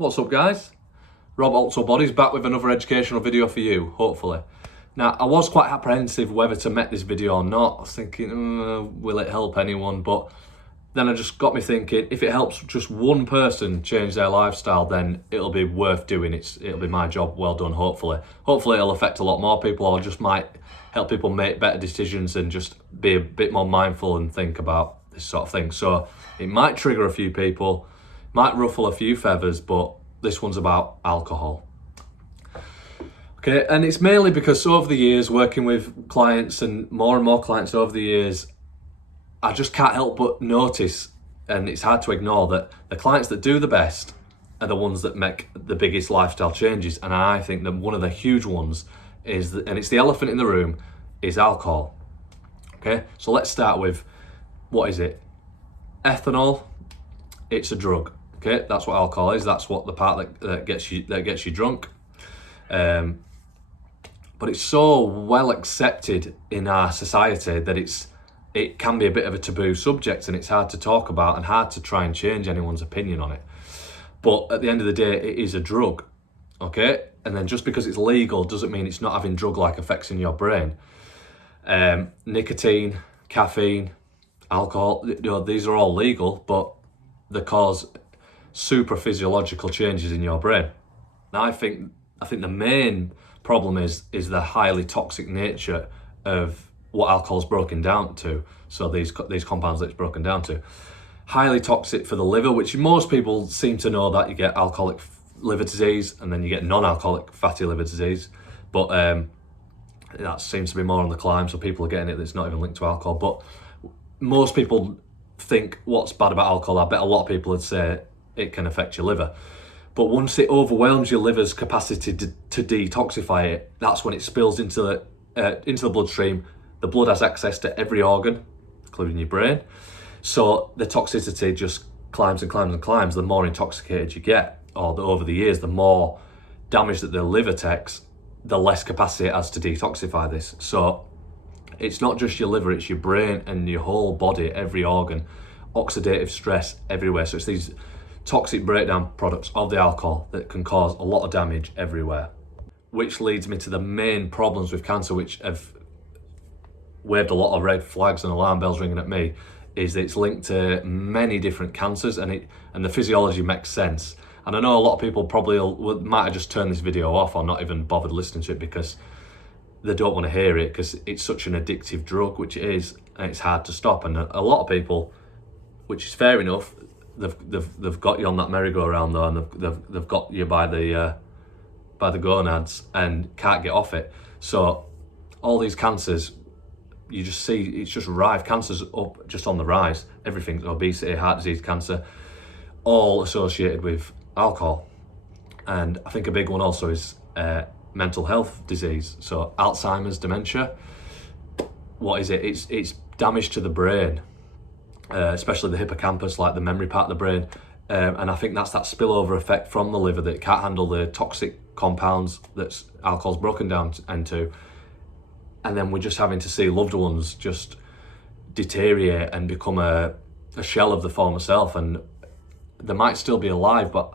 What's up, guys? Rob Also Bodies back with another educational video for you, hopefully. Now, I was quite apprehensive whether to make this video or not. I was thinking, will it help anyone? But then it just got me thinking, if it helps just one person change their lifestyle, then it'll be worth doing. It'll be my job well done, hopefully. Hopefully it'll affect a lot more people, or just might help people make better decisions and just be a bit more mindful and think about this sort of thing. So it might trigger a few people, might ruffle a few feathers, but this one's about alcohol. Okay, and it's mainly because over the years, working with clients and more clients over the years, I just can't help but notice, and it's hard to ignore, that the clients that do the best are the ones that make the biggest lifestyle changes. And I think that one of the huge ones is, and it's the elephant in the room, is alcohol. Okay, so let's start with, what is it? Ethanol. It's a drug. Okay, that's what alcohol is. That's what the part that gets you drunk. But it's so well accepted in our society that it can be a bit of a taboo subject, and it's hard to talk about and hard to try and change anyone's opinion on it. But at the end of the day, it is a drug. Okay, and then just because it's legal doesn't mean it's not having drug-like effects in your brain. Nicotine, caffeine, alcohol, these are all legal, but they cause super physiological changes in your brain. Now, I think the main problem is the highly toxic nature of what alcohol is broken down to. So these compounds that it's broken down to, highly toxic for the liver, which most people seem to know that you get alcoholic liver disease and then you get non-alcoholic fatty liver disease. But that seems to be more on the climb, so people are getting it that's not even linked to alcohol. But most people think what's bad about alcohol, I bet a lot of people would say it can affect your liver. But once it overwhelms your liver's capacity to detoxify it, that's when it spills into the bloodstream. The blood has access to every organ, including your brain. So the toxicity just climbs and climbs and climbs. The more intoxicated you get, or over the years, the more damage that the liver takes, the less capacity it has to detoxify this. So it's not just your liver, it's your brain and your whole body, every organ, oxidative stress everywhere. So it's these toxic breakdown products of the alcohol that can cause a lot of damage everywhere. Which leads me to the main problems with cancer, which have waved a lot of red flags and alarm bells ringing at me, is that it's linked to many different cancers, and the physiology makes sense. And I know a lot of people probably might have just turned this video off or not even bothered listening to it because they don't want to hear it, because it's such an addictive drug, which it is, and it's hard to stop. And a lot of people, which is fair enough, they've got you on that merry-go-round though, and they've got you by the gonads and can't get off it. So all these cancers, you just see, it's just rife. Cancer's up, just on the rise. Everything's obesity, heart disease, cancer, all associated with alcohol. And I think a big one also is mental health disease. So Alzheimer's, dementia. What is it? It's damage to the brain, especially the hippocampus, like the memory part of the brain. And I think that's that spillover effect from the liver that it can't handle the toxic compounds that alcohol's broken down into. And then we're just having to see loved ones just deteriorate and become a shell of the former self. And they might still be alive, but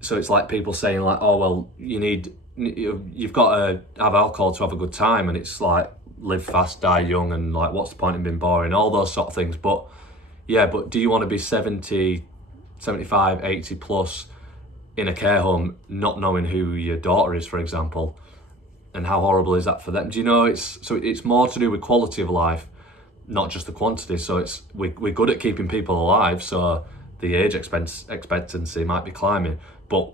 so it's like people saying like, oh, well, you've got to have alcohol to have a good time. And it's like, live fast, die young, and like, what's the point in being boring, all those sort of things. But yeah, but do you want to be 70, 75, 80 plus in a care home not knowing who your daughter is, for example? And how horrible is that for them? Do you know, it's more to do with quality of life, not just the quantity. So we're good at keeping people alive, so the age expectancy might be climbing, but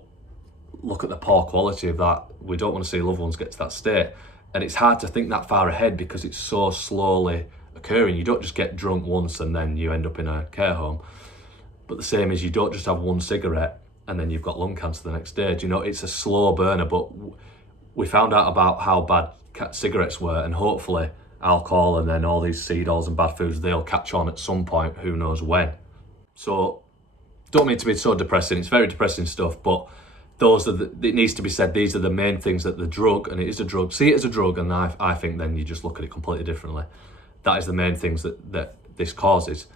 look at the poor quality of that. We don't want to see loved ones get to that state. And it's hard to think that far ahead because it's so slowly occurring. You don't just get drunk once and then you end up in a care home. But the same as you don't just have one cigarette and then you've got lung cancer the next day. Do you know, it's a slow burner. But we found out about how bad cigarettes were, and hopefully alcohol and then all these seed oils and bad foods, they'll catch on at some point, who knows when. So don't mean to be so depressing, it's very depressing stuff, but it needs to be said, these are the main things that the drug, and it is a drug, see it as a drug, and I think then you just look at it completely differently. That is the main things that this causes.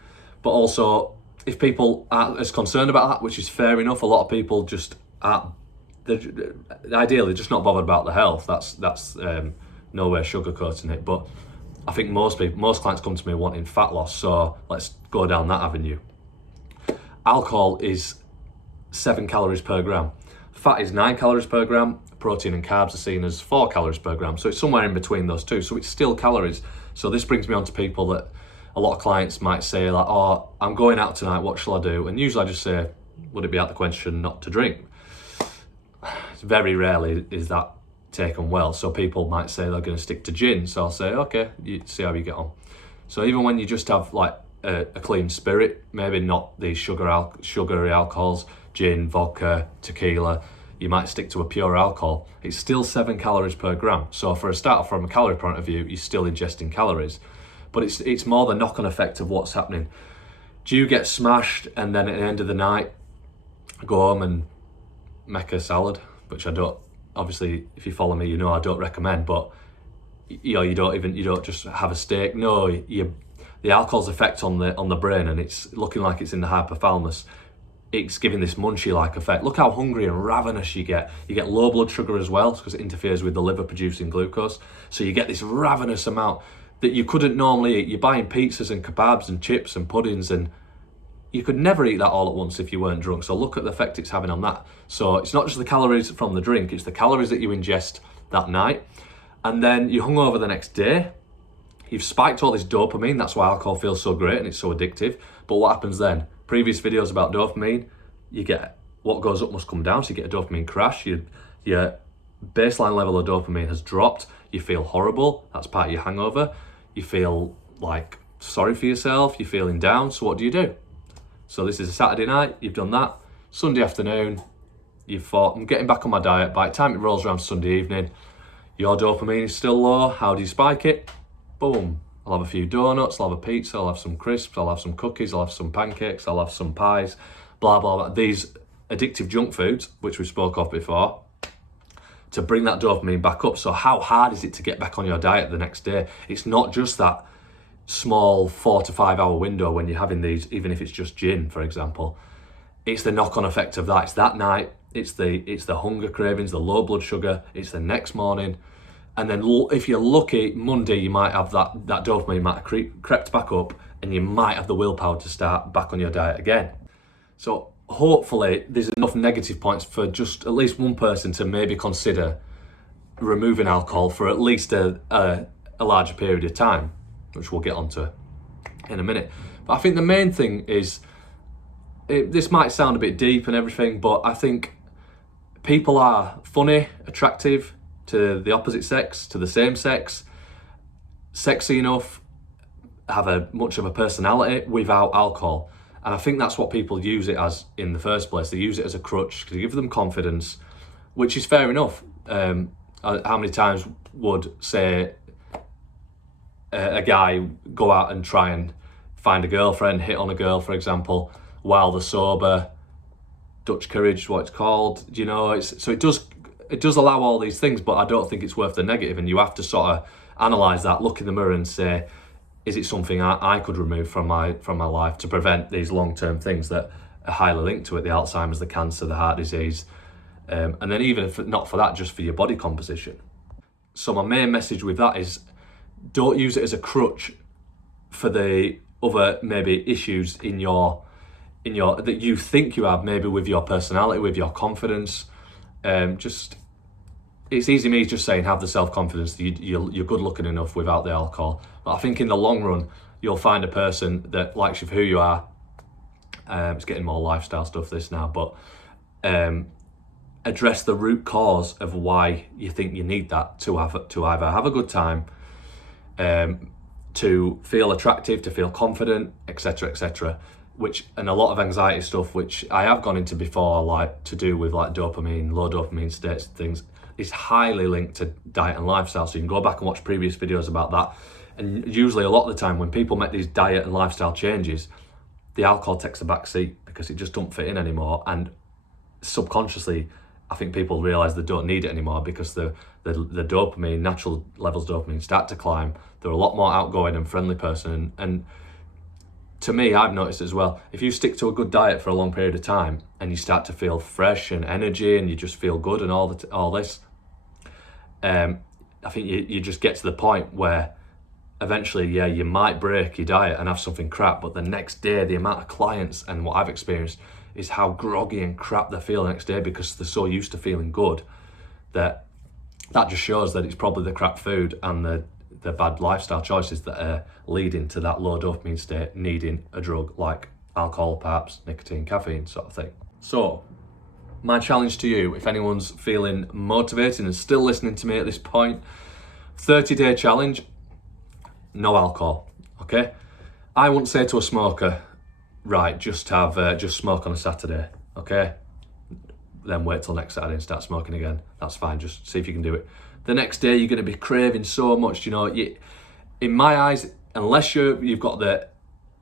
But also if people aren't as concerned about that, which is fair enough, a lot of people just aren't, they're ideally just not bothered about the health. That's no way sugarcoating it. But I think most clients come to me wanting fat loss, so let's go down that avenue. Alcohol is 7 calories per gram. Fat is 9 calories per gram. Protein and carbs are seen as 4 calories per gram. So it's somewhere in between those two. So it's still calories. So this brings me on to people that a lot of clients might say, like, oh, I'm going out tonight, what shall I do? And usually I just say, would it be out the question not to drink? Very rarely is that taken well. So people might say they're going to stick to gin. So I'll say, okay, you see how you get on. So even when you just have like a clean spirit, maybe not these sugary alcohols, gin, vodka, tequila, you might stick to a pure alcohol. It's still 7 calories per gram. So for a start, from a calorie point of view, you're still ingesting calories. But it's more the knock-on effect of what's happening. Do you get smashed and then at the end of the night, go home and make a salad, which I don't, obviously, if you follow me, you know I don't recommend, but you know, you don't just have a steak. No, the alcohol's effect on the brain, and it's looking like it's in the hypothalamus. It's giving this munchy-like effect. Look how hungry and ravenous you get. You get low blood sugar as well, because it interferes with the liver producing glucose. So you get this ravenous amount that you couldn't normally eat. You're buying pizzas and kebabs and chips and puddings, and you could never eat that all at once if you weren't drunk. So look at the effect it's having on that. So it's not just the calories from the drink, it's the calories that you ingest that night. And then you're hungover the next day. You've spiked all this dopamine. That's why alcohol feels so great and it's so addictive. But what happens then? Previous videos about dopamine, you get what goes up must come down. So you get a dopamine crash. Your baseline level of dopamine has dropped. You feel horrible. That's part of your hangover. You feel like sorry for yourself. You're feeling down. So what do? So this is a Saturday night. You've done that. Sunday afternoon, you've thought, I'm getting back on my diet. By the time it rolls around Sunday evening, your dopamine is still low. How do you spike it? Boom. I'll have a few donuts, I'll have a pizza, I'll have some crisps, I'll have some cookies, I'll have some pancakes, I'll have some pies, blah, blah, blah. These addictive junk foods, which we spoke of before, to bring that dopamine back up. So how hard is it to get back on your diet the next day? It's not just that small 4 to 5 hour window when you're having these, even if it's just gin, for example. It's the knock-on effect of that. It's that night, it's the hunger cravings, the low blood sugar, it's the next morning. And then if you're lucky, Monday you might have that dopamine might have crept back up, and you might have the willpower to start back on your diet again. So hopefully there's enough negative points for just at least one person to maybe consider removing alcohol for at least a larger period of time, which we'll get onto in a minute. But I think the main thing is, this might sound a bit deep and everything, but I think people are funny, attractive to the opposite sex, to the same sex, sexy enough, have much of a personality without alcohol. And I think that's what people use it as in the first place. They use it as a crutch to give them confidence, which is fair enough. How many times would, say, a guy go out and try and find a girlfriend, hit on a girl, for example, while they're sober? Dutch courage, what it's called, you know. It does allow all these things, but I don't think it's worth the negative, and you have to sort of analyse that, look in the mirror and say, is it something I could remove from my life to prevent these long-term things that are highly linked to it, the Alzheimer's, the cancer, the heart disease, and then even if not for that, just for your body composition. So my main message with that is, don't use it as a crutch for the other maybe issues in your that you think you have, maybe with your personality, with your confidence. It's easy me just saying have the self-confidence that you're good looking enough without the alcohol. But I think in the long run, you'll find a person that likes you for who you are. It's getting more lifestyle stuff this now, but address the root cause of why you think you need that to either have a good time, to feel attractive, to feel confident, etc., etc. And a lot of anxiety stuff, which I have gone into before, like to do with like dopamine, low dopamine states and things, is highly linked to diet and lifestyle. So you can go back and watch previous videos about that. And usually a lot of the time when people make these diet and lifestyle changes, the alcohol takes a back seat because it just don't fit in anymore. And subconsciously, I think people realise they don't need it anymore because the dopamine, natural levels of dopamine start to climb. They're a lot more outgoing and friendly person. And to me, I've noticed as well, if you stick to a good diet for a long period of time and you start to feel fresh and energy and you just feel good and all this, I think you just get to the point where eventually, yeah, you might break your diet and have something crap, but the next day, the amount of clients and what I've experienced is how groggy and crap they feel the next day because they're so used to feeling good that just shows that it's probably the crap food and the bad lifestyle choices that are leading to that low dopamine state, needing a drug like alcohol, perhaps nicotine, caffeine sort of thing. So my challenge to you, if anyone's feeling motivated and still listening to me at this point, 30-day challenge, no alcohol, okay? I wouldn't say to a smoker, right, just smoke on a Saturday, okay? Then wait till next Saturday and start smoking again. That's fine, just see if you can do it. The next day, you're gonna be craving so much, in my eyes, unless you've got the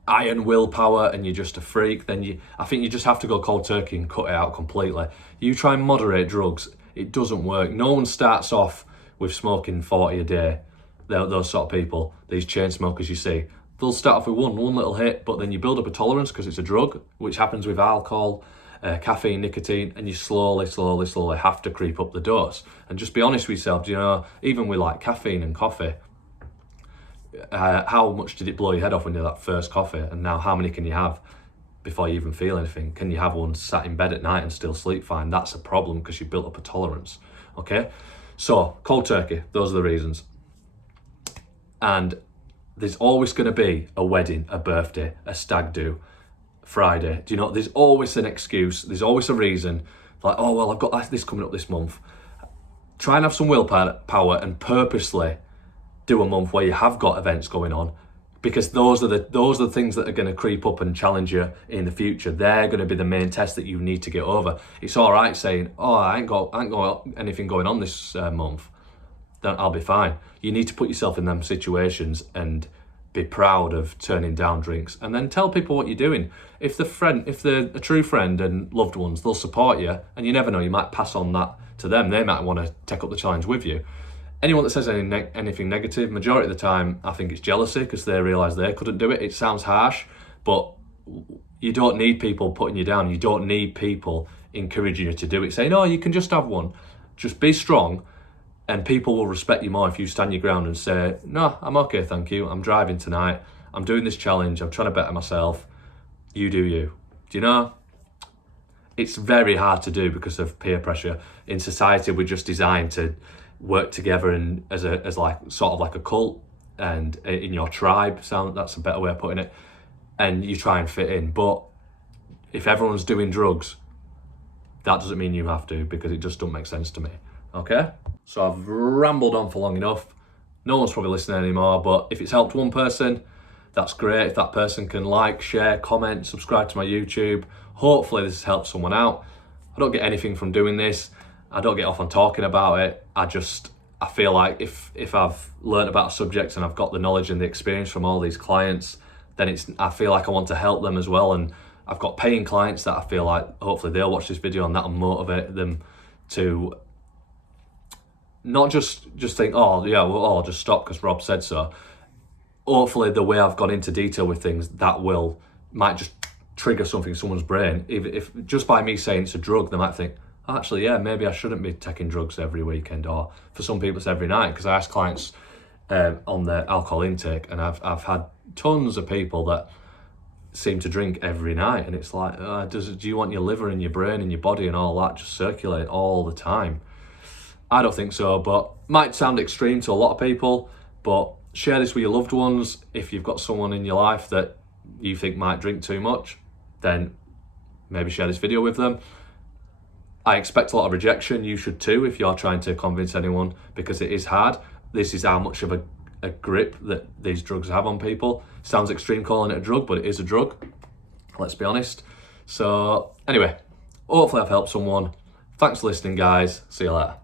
iron willpower and you're just a freak, then I think you just have to go cold turkey and cut it out completely. You try and moderate drugs, it doesn't work. No one starts off with smoking 40 a day. Those sort of people, these chain smokers you see, they'll start off with one little hit, but then you build up a tolerance because it's a drug, which happens with alcohol, caffeine, nicotine, and you slowly have to creep up the dose. And just be honest with yourself, even with like caffeine and coffee, how much did it blow your head off when you had that first coffee? And now how many can you have before you even feel anything? Can you have one sat in bed at night and still sleep fine? That's a problem because you built up a tolerance, okay? So, cold turkey, those are the reasons. And there's always going to be a wedding, a birthday, a stag do, Friday. There's always an excuse. There's always a reason. Like, oh, well, I've got this coming up this month. Try and have some willpower and purposely do a month where you have got events going on, because those are the things that are going to creep up and challenge you in the future. They're going to be the main test that you need to get over. It's all right saying, oh, I ain't got anything going on this month, then I'll be fine. You need to put yourself in them situations and be proud of turning down drinks, and then tell people what you're doing. If they're a true friend and loved ones, they'll support you, and you never know, you might pass on that to them. They might want to take up the challenge with you. Anyone that says anything negative, majority of the time, I think it's jealousy because they realise they couldn't do it. It sounds harsh, but you don't need people putting you down. You don't need people encouraging you to do it, saying, oh, you can just have one. Just be strong, and people will respect you more if you stand your ground and say, no, I'm okay, thank you. I'm driving tonight. I'm doing this challenge. I'm trying to better myself. You do you. Do you know? It's very hard to do because of peer pressure. In society, we're just designed to work together and as like sort of like a cult, and in your tribe, that's a better way of putting it, and you try and fit in. But if everyone's doing drugs, that doesn't mean you have to, because it just doesn't make sense to me. Okay, so I've rambled on for long enough. No one's probably listening anymore, but if it's helped one person, that's great. If that person can like, share, comment, subscribe to my YouTube, hopefully this has helped someone out. I don't get anything from doing this. I don't get off on talking about it. I feel like if I've learned about a subject and I've got the knowledge and the experience from all these clients, then I feel like I want to help them as well. And I've got paying clients that I feel like hopefully they'll watch this video and that'll motivate them to not just think, oh yeah, well, I'll just stop because Rob said so. Hopefully the way I've gone into detail with things, that might just trigger something in someone's brain. If just by me saying it's a drug, they might think, actually, yeah, maybe I shouldn't be taking drugs every weekend, or for some people it's every night. Because I ask clients on their alcohol intake, and I've had tons of people that seem to drink every night, and it's like, do you want your liver and your brain and your body and all that just circulate all the time? I don't think so, but might sound extreme to a lot of people. But share this with your loved ones. If you've got someone in your life that you think might drink too much, then maybe share this video with them. I expect a lot of rejection. You should too if you're trying to convince anyone, because it is hard. This is how much of a grip that these drugs have on people. Sounds extreme calling it a drug, but it is a drug. Let's be honest. So anyway, hopefully I've helped someone. Thanks for listening, guys. See you later.